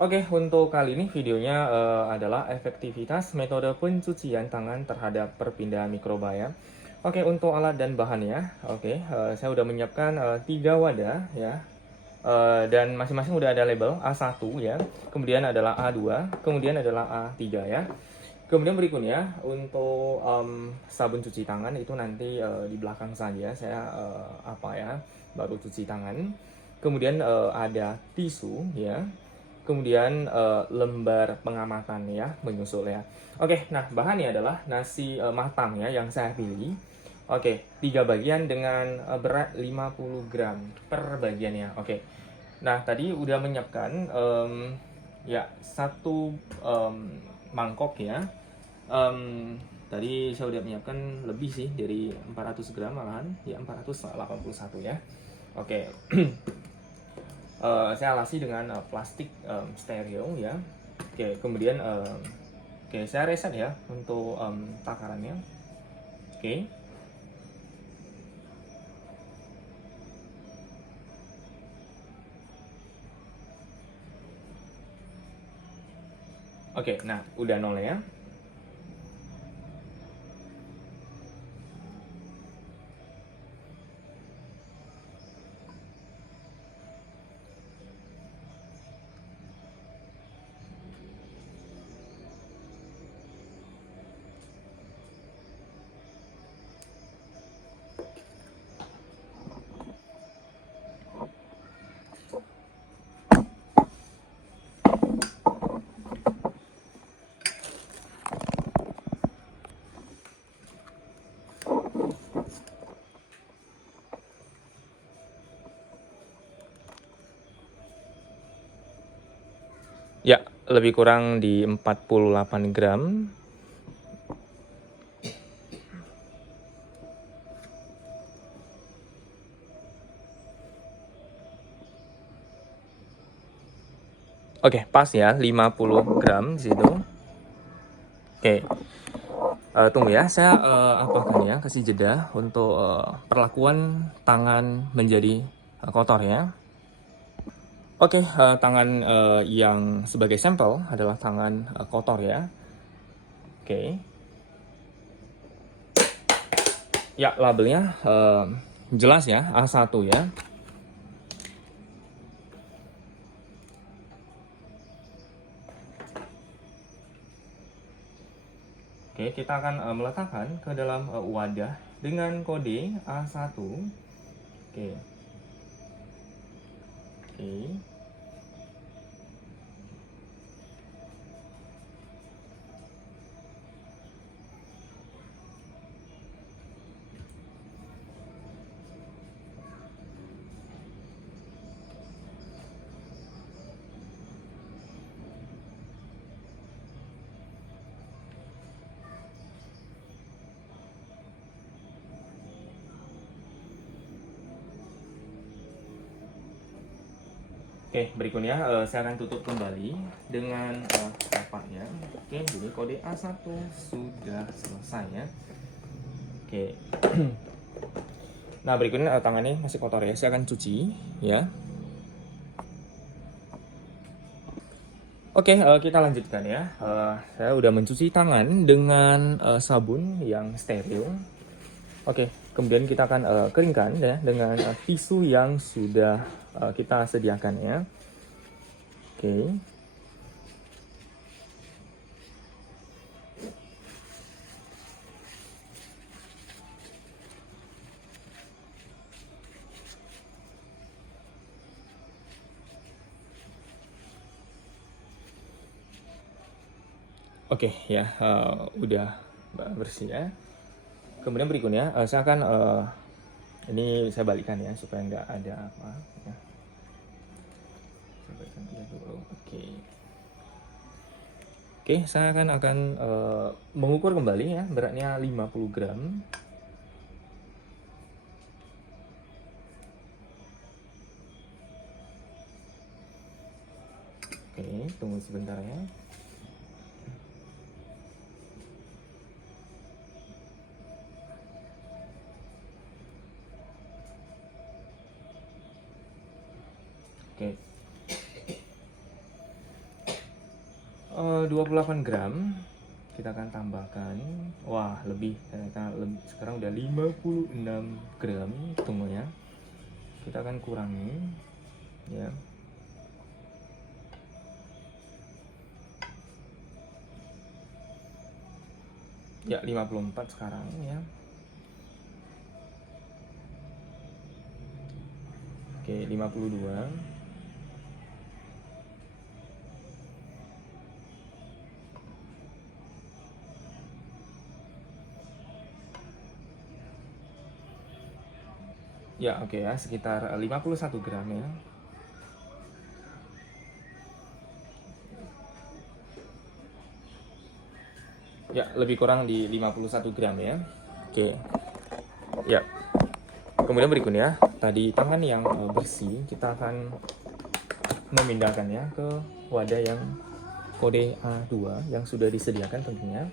Oke, untuk kali ini videonya adalah efektivitas metode pencucian tangan terhadap perpindahan mikroba ya. Oke, untuk alat dan bahannya, oke, saya udah menyiapkan 3 wadah ya. Dan masing-masing udah ada label A1 ya, kemudian adalah A2, kemudian adalah A3 ya. Kemudian berikutnya untuk sabun cuci tangan itu nanti di belakang saja saya baru cuci tangan. Kemudian ada tisu ya. Kemudian lembar pengamatan ya menyusul ya. Oke, nah bahannya adalah nasi matang ya yang saya pilih. Oke, 3 bagian dengan berat 50 gram per bagiannya. Oke. Nah, tadi udah menyiapkan ya satu mangkok ya. Tadi saya udah menyiapkan lebih sih dari 400 gram malahan, ya 481 ya. Oke. Saya alasi dengan plastik stereo ya. Oke, kemudian oke, saya reset ya untuk takarannya. Oke. Oke, nah udah nol ya. Ya, lebih kurang di 48 gram. Oke, pas ya, 50 gram di situ. Oke. Tunggu ya, saya apakan ya, kasih jeda untuk perlakuan tangan menjadi kotor ya. Oke, tangan yang sebagai sampel adalah tangan kotor ya. Oke. Ya, labelnya jelas ya, A1 ya. Oke, kita akan meletakkan ke dalam wadah dengan kode A1. Oke. Oke. Oke, berikutnya saya akan tutup kembali dengan tapaknya. Oke, jadi kode A1 sudah selesai ya. Oke. Nah, berikutnya tangannya masih kotor ya. Saya akan cuci ya. Oke, kita lanjutkan ya. Saya udah mencuci tangan dengan sabun yang steril. Oke, kemudian kita akan keringkan ya dengan tisu yang sudah kita sediakan ya. Oke. Oke ya, udah bersih ya. Kemudian berikutnya saya akan ini saya balikan ya supaya nggak ada apa. Ya. Saya balikan aja dulu. Oke. Oke, saya akan mengukur kembali ya beratnya 50 gram. Oke, tunggu sebentar ya. Oke. 28 gram. Kita akan tambahkan, wah lebih, ternyata sekarang udah 56 gram. Tunggu ya, kita akan kurangi ya. Ya 54 sekarang ya. Oke, 52. Ya, oke ya, sekitar 51 gram ya. Ya, lebih kurang di 51 gram ya. Oke. Ya. Kemudian berikutnya, tadi tangan yang bersih, kita akan memindahkannya ke wadah yang kode A2 yang sudah disediakan tentunya.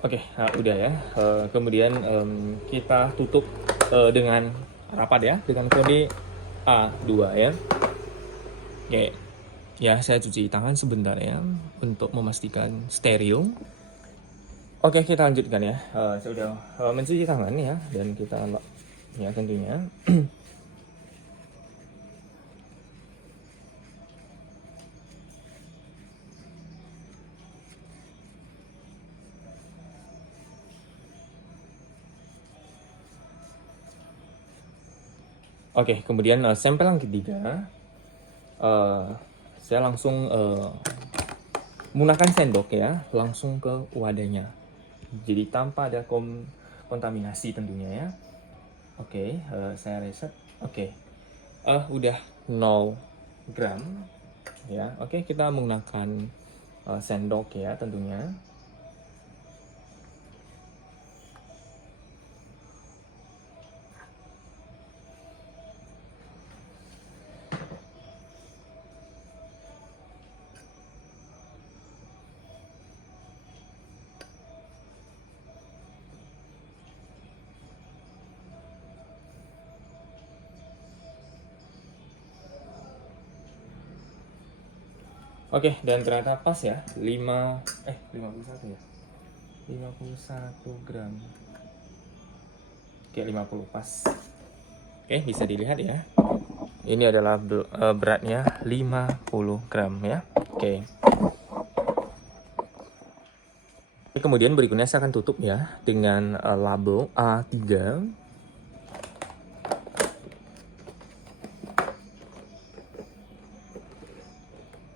Oke, nah udah ya. Kemudian kita tutup dengan rapat ya, dengan kode A2 ya. Oke, ya saya cuci tangan sebentar ya untuk memastikan steril. Oke, kita lanjutkan ya. Saya udah mencuci tangan ya, dan kita ya tentunya. Oke, kemudian sampel yang ketiga, saya langsung menggunakan sendok ya, langsung ke wadahnya. Jadi tanpa ada kontaminasi tentunya ya. Oke, saya reset. Oke, udah 0 gram ya. Oke, kita menggunakan sendok ya tentunya. Oke, dan ternyata pas ya, 51 ya. 51 gram. Oke, 50 pas. Oke, bisa dilihat ya. Ini adalah beratnya 50 gram ya. Oke. Kemudian berikutnya saya akan tutup ya dengan label A3.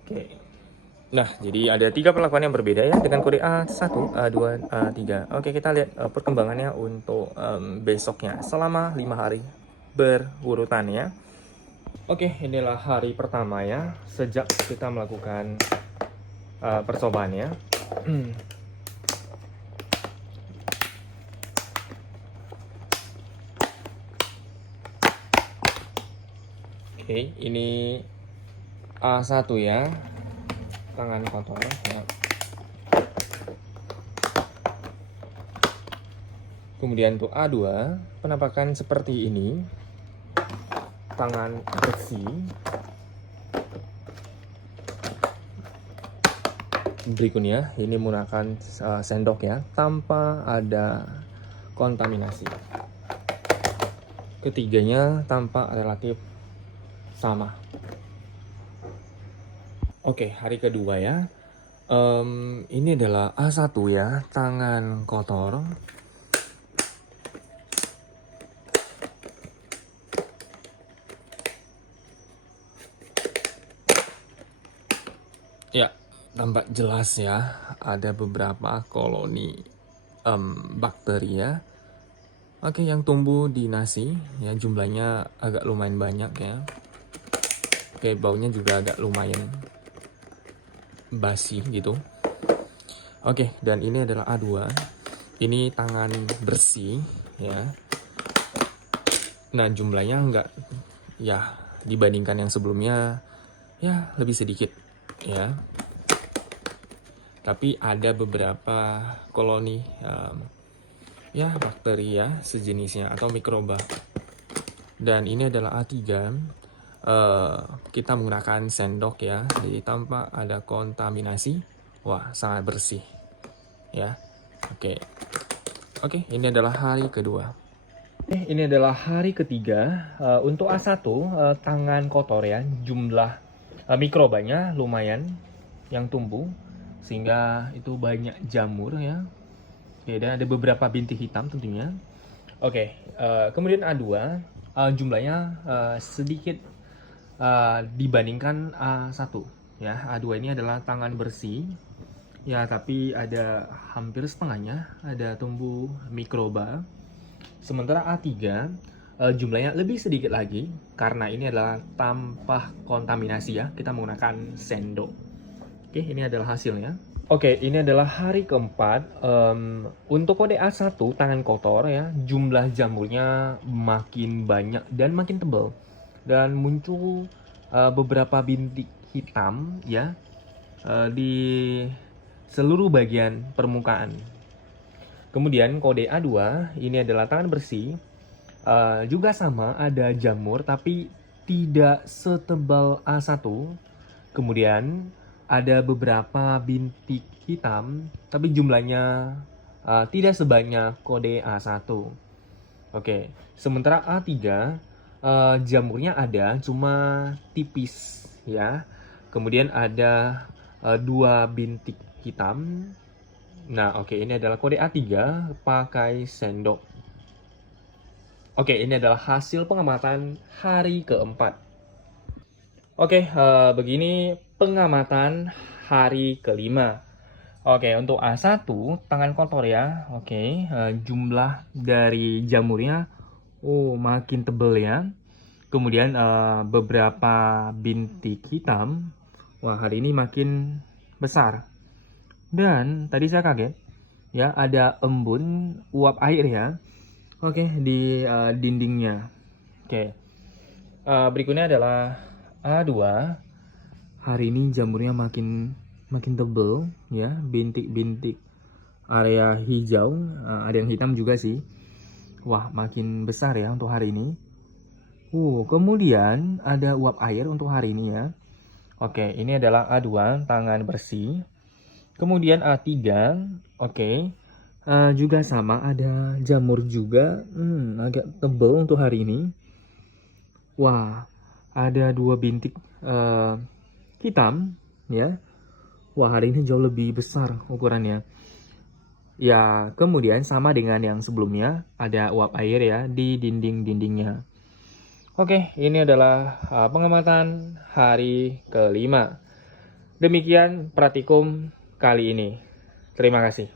Oke. Nah, jadi ada 3 perlakuan yang berbeda ya dengan kode A1, A2, A3. Oke, kita lihat perkembangannya untuk besoknya selama 5 hari berurutan ya. Oke, inilah hari pertama ya sejak kita melakukan percobaan ya. Oke, ini A1 ya, tangan kotor ya. Kemudian untuk A2, penampakan seperti ini, tangan bersih. Berikutnya, ini menggunakan sendok ya, tanpa ada kontaminasi. Ketiganya tampak relatif sama. Oke, hari kedua ya. Ini adalah A1 ya, tangan kotor. Ya, tampak jelas ya, ada beberapa koloni bakteri ya. Oke, yang tumbuh di nasi ya, jumlahnya agak lumayan banyak ya. Oke, baunya juga agak lumayan basi gitu. Oke, dan ini adalah A2. Ini tangan bersih ya. Nah, jumlahnya enggak ya dibandingkan yang sebelumnya ya lebih sedikit ya. Tapi ada beberapa koloni ya bakteri ya sejenisnya atau mikroba. Dan ini adalah A3. Kita menggunakan sendok ya, jadi tanpa ada kontaminasi. Wah, sangat bersih ya. Oke, ini adalah hari kedua. Ini adalah hari ketiga. Untuk A1 tangan kotor ya, jumlah mikrobanya lumayan yang tumbuh sehingga itu banyak jamur ya. Oke, dan ada beberapa bintik hitam tentunya. Oke, kemudian A2 jumlahnya sedikit dibandingkan A1 ya. A2 ini adalah tangan bersih ya, tapi ada hampir setengahnya ada tumbuh mikroba. Sementara A3 jumlahnya lebih sedikit lagi karena ini adalah tanpa kontaminasi ya. Kita menggunakan sendok. Oke, ini adalah hasilnya. Oke, ini adalah hari keempat. Untuk kode A1 tangan kotor ya, jumlah jamurnya makin banyak dan makin tebal. Dan muncul beberapa bintik hitam ya di seluruh bagian permukaan. Kemudian kode A2 ini adalah tangan bersih. Juga sama, ada jamur tapi tidak setebal A1. Kemudian ada beberapa bintik hitam tapi jumlahnya tidak sebanyak kode A1. Oke, sementara A3 jamurnya ada cuma tipis ya. Kemudian ada 2 bintik hitam. Nah, oke, ini adalah kode A3 pakai sendok. Oke, ini adalah hasil pengamatan hari keempat. Oke, begini pengamatan hari kelima. Oke, untuk A1 tangan kotor ya. Oke, jumlah dari jamurnya makin tebal ya. Kemudian beberapa bintik hitam. Wah, hari ini makin besar. Dan tadi saya kaget ya, ada embun uap air ya. Oke, di dindingnya. Oke. Berikutnya adalah A2. Hari ini jamurnya makin tebal ya, bintik-bintik area hijau, ada yang hitam juga sih. Wah, makin besar ya untuk hari ini. Kemudian ada uap air untuk hari ini ya. Oke, ini adalah A2 tangan bersih. Kemudian A3, oke. Juga sama, ada jamur juga, agak tebal untuk hari ini. Wah, ada 2 bintik hitam ya. Wah, hari ini jauh lebih besar ukurannya. Ya, kemudian sama dengan yang sebelumnya, ada uap air ya di dinding-dindingnya. Oke, ini adalah pengamatan hari kelima. Demikian praktikum kali ini. Terima kasih.